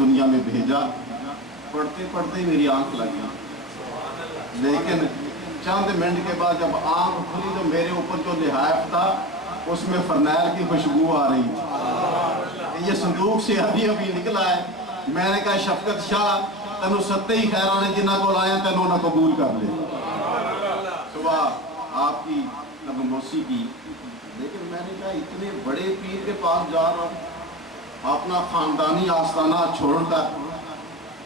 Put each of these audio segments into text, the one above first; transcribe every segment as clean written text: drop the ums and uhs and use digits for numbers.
दुनिया में भेजा। पढ़ते पढ़ते मेरी आंख लगी, लेकिन चंद मिनट के बाद जब आंख खुली तो मेरे ऊपर जो लिहाफ था उसमें फरनैल की खुशबू आ रही थी। ये संदूक से अभी अभी निकला है। मैंने कहा शफकत शाह तेनों सत्ते ही खैराने जिन्ना को लाया तेनों ना कबूल कर ले। सुबह आपकी नगमोसी की, लेकिन मैंने कहा इतने बड़े पीर के पास जा रहा हूँ अपना खानदानी आस्ताना छोड़कर,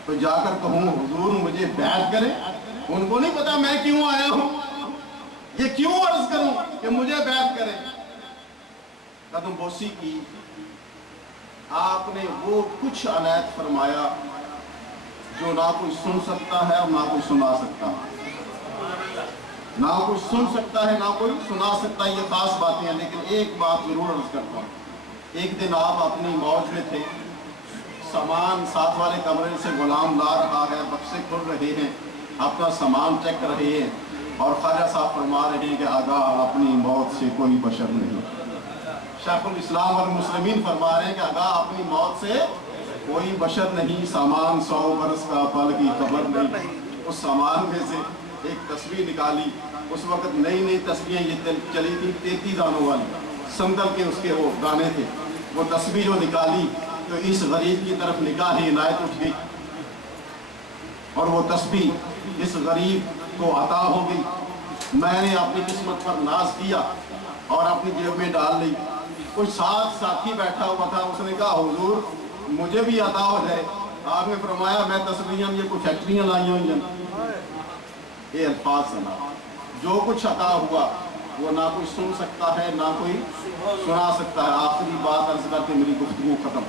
तो जाकर कहूँ हुजूर मुझे बैठ करें। उनको नहीं पता मैं क्यों आया हूँ, ये क्यों अर्ज करूं कि मुझे बैठ करें। कदम बोसी की आपने वो कुछ अनायत फरमाया जो ना कोई सुन सकता है और ना कोई सुना सकता है। ना कोई सुन सकता है ना कोई सुना सकता है, ये खास बातें हैं। लेकिन एक बात जरूर अर्ज करता हूँ। एक दिन आप अपनी मौज में थे, सामान साथ वाले कमरे से गुलाम ला रहा है, बक्से खुल रहे हैं, अपना सामान चेक कर रहे हैं, और ख्वाजा साहब फरमा रहे हैं कि आगाह अपनी मौत से कोई बशर नहीं। शेखुल इस्लाम और मुस्लिमीन फरमा रहे हैं कि आगाह अपनी मौत से कोई बशर नहीं, सामान 100 बरस का पल की खबर नहीं। उस सामान में से एक तस्वीर निकाली। उस वक्त नई नई तस्वीरें ये चली थी 33 दानों वाली, संदल के उसके वो गाने थे। वो तस्वीर जो निकाली तो इस गरीब की तरफ निगाह इनायत उठ गई, और वो तस्वीर इस गरीब को अता हो गई। मैंने अपनी किस्मत पर नाज किया और अपनी जेब में डाल ली। कोई साथी बैठा हुआ था, उसने कहा हुजूर मुझे भी अता हो जाए। आपने फरमाया मैं तस्वीरें ये कुछ फैक्ट्रियाँ लाई हुई हैं। ये अल्फाज सुना, जो कुछ अता हुआ वो ना कोई सुन सकता है ना कोई सुना सकता है। आखिरी बात अर्ज करके मेरी गुफ्तगू खत्म।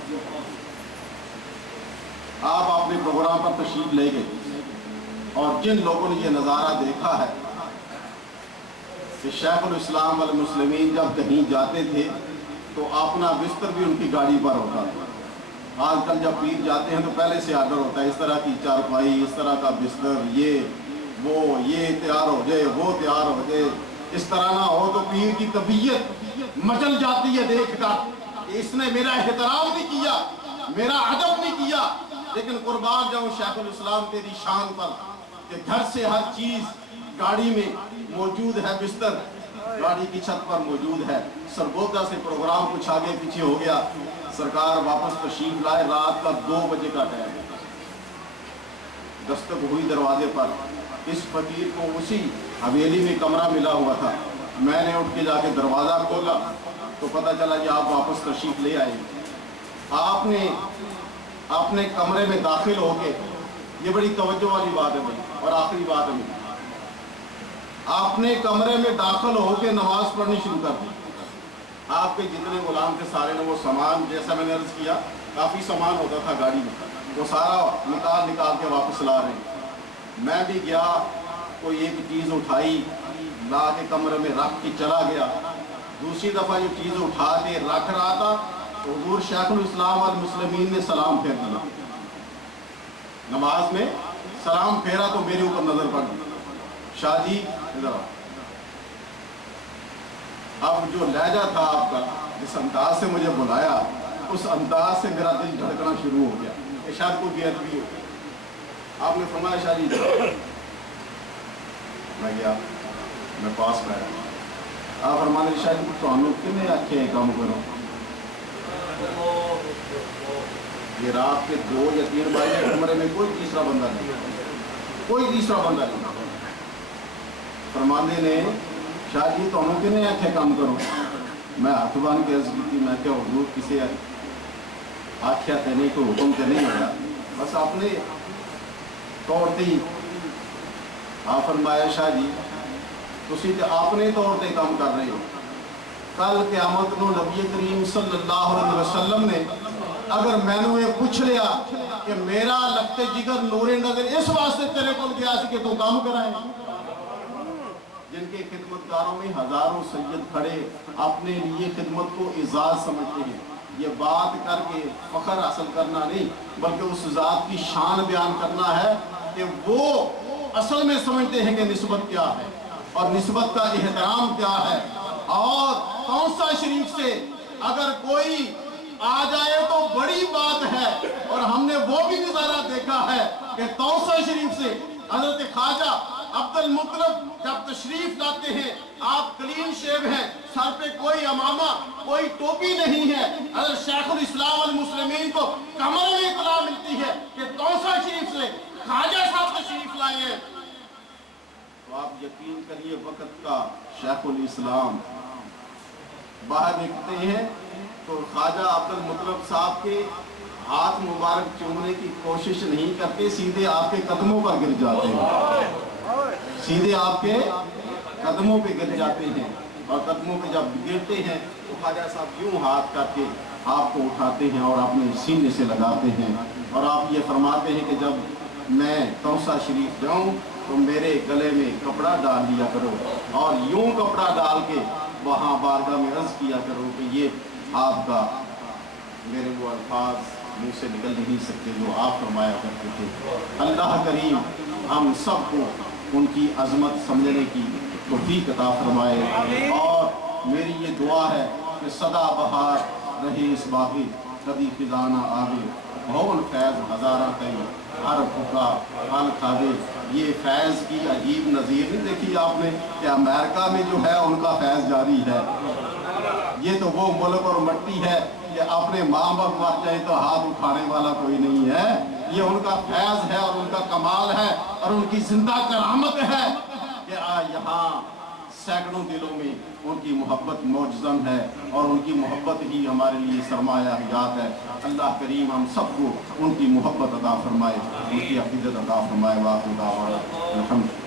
आप अपने प्रोग्राम पर तशरीफ ले गए, और जिन लोगों ने ये नज़ारा देखा है कि शेखुल इस्लाम वल मुस्लिमीन जब कहीं जाते थे तो अपना बिस्तर भी उनकी गाड़ी पर होता था। आजकल जब पीर जाते हैं तो पहले से आर्डर होता है, इस तरह की चारपाई, इस तरह का बिस्तर, ये तैयार हो जाए, वो तैयार हो जाए। इस तरह ना हो तो पीर की तबीयत मचल जाती है देखकर, इसने मेरा एहतराम नहीं किया, मेरा अदब नहीं किया। लेकिन कुर्बान जाऊं शेखुल इस्लाम तेरी शान पर कि घर से हर चीज गाड़ी में मौजूद है, बिस्तर गाड़ी की छत पर मौजूद है। सरगोदा से प्रोग्राम कुछ आगे पीछे हो गया, सरकार वापस तशरीफ लाए। रात का 2 बजे का टाइम, दस्तक हुई दरवाजे पर। इस फकीर को उसी हवेली में कमरा मिला हुआ था। मैंने उठ के जाके दरवाज़ा खोला तो पता चला कि आप वापस तशरीफ ले आए। आपने अपने कमरे में दाखिल होके, ये बड़ी तवज्जो वाली बात है भाई, और आखिरी बात है, आपने कमरे में दाखिल होके नमाज पढ़नी शुरू कर दी। आपके जितने गुलाम थे सारे ने वो सामान, जैसा मैंने अर्ज किया काफ़ी सामान होता था गाड़ी में, वो सारा निकाल के वापस ला रहे हैं। मैं भी गया, कोई एक चीज़ उठाई, ला के कमरे में रख के चला गया। दूसरी दफ़ा जो चीज़ उठा के रख रहा था तो हुजूर शेखुल इस्लाम वल मुस्लिमीन ने सलाम फेर दिया। नमाज में सलाम फेरा तो मेरे ऊपर नजर पड़ गई। शाह जी इधर आओ। अब जो लहजा था आपका, जिस अंदाज से मुझे बुलाया, उस अंदाज से मेरा दिल धड़कना शुरू हो गया। शायद कोई बेअदबी हो। आपने फरमाया शाह जी, मैं गया, मैं पास बैठा। आप फरमाने शाह जी तुहानू किन्ने आखे काम करो। ये रात के 2 या 3 बजे कमरे में कोई तीसरा बंदा नहीं, कोई तीसरा बंदा नहीं। फरमाने ने शाह जी तुहानू किन्ने आखे काम करो। मैं हाथ बांध के अर्ज की, मैं क्या हुजूर किसी आख्या तो नहीं, कोई हुक्म तो नहीं होगा, बस आपने तौर ते आप फरमाया शाह जी तुसी ते आपने तौर ते काम कर रहे हो। कल क़यामत नूं नबी करीम सल्लल्लाहु अलैहि वसल्लम ने अगर मैनू ये पूछ लिया कि मेरा लखते जिगर नूरे नजर इस वास्ते तेरे को गया कि तू काम कराए, जिनके खिदमतकारों में हजारों सैयद खड़े अपने लिए खिदमत को इजाज समझते हैं। ये बात करके फख्र हासिल करना नहीं, बल्कि उस ज़ात की शान बयान करना है कि वो असल में समझते हैं कि निस्बत क्या है और निस्बत का एहतराम क्या है, और कौन सा शरीफ से अगर कोई आ जाए तो बड़ी बात है। और हमने वो भी नजारा देखा है कि तौसा शरीफ से हजरत ख्वाजा अब्दुल मुतलब जब तशरीफ लाते हैं, आप क्लीन शेव हैं, सर पे कोई अमामा कोई टोपी नहीं है। हजरत शेखुल इस्लाम अल मुस्लिमीन को कमर में इत्तला मिलती है कि तौसा शरीफ से ख्वाजा साहब तशरीफ लाए हैं। तो आप यकीन करिए वक्त का शेखुल इस्लाम बाहर निकलते हैं तो ख्वाजा अब्दुल मुतलब साहब के हाथ मुबारक चूमने की कोशिश नहीं करते, सीधे आपके कदमों पर गिर जाते हैं, सीधे आपके कदमों पे गिर जाते हैं। और कदमों पे जब गिरते हैं तो ख्वाजा साहब यूं हाथ करके आपको उठाते हैं और अपने सीने से लगाते हैं। और आप ये फरमाते हैं कि जब मैं तौसा शरीफ जाऊं तो मेरे गले में कपड़ा डाल लिया करो और यूं कपड़ा डाल के वहाँ बारगाह में अर्ज किया करो कि ये आपका, मेरे वो अल्फाज मुँह से निकल नहीं सकते जो आप फरमाया करते थे। अल्लाह करीम हम सबको उनकी अजमत समझने की तौफीक अता फरमाए। और मेरी ये दुआ है कि सदा बहार रहे इस बागी, कभी खिजाना आगे, भवन फैज़ हज़ारा कई, हर फुका हल खादे। ये फैज़ की अजीब नज़ीर नहीं देखी आपने कि अमेरिका में जो है उनका फैज़ जारी है। ये तो वो मुल्क और मट्टी है कि अपने माँ बाप मर जाए तो हाथ उठाने वाला कोई नहीं है। ये उनका फैज़ है और उनका कमाल है और उनकी जिंदा करामत है कि यहाँ सैकड़ों दिलों में उनकी मोहब्बत मौजज़म है और उनकी मोहब्बत ही हमारे लिए सरमाया हयात है। अल्लाह करीम हम सबको उनकी मोहब्बत अता फरमाए, उनकी अक़ीदत अता फरमाए। वाक़िअत दावाना अल्हम्दुलिल्लाह।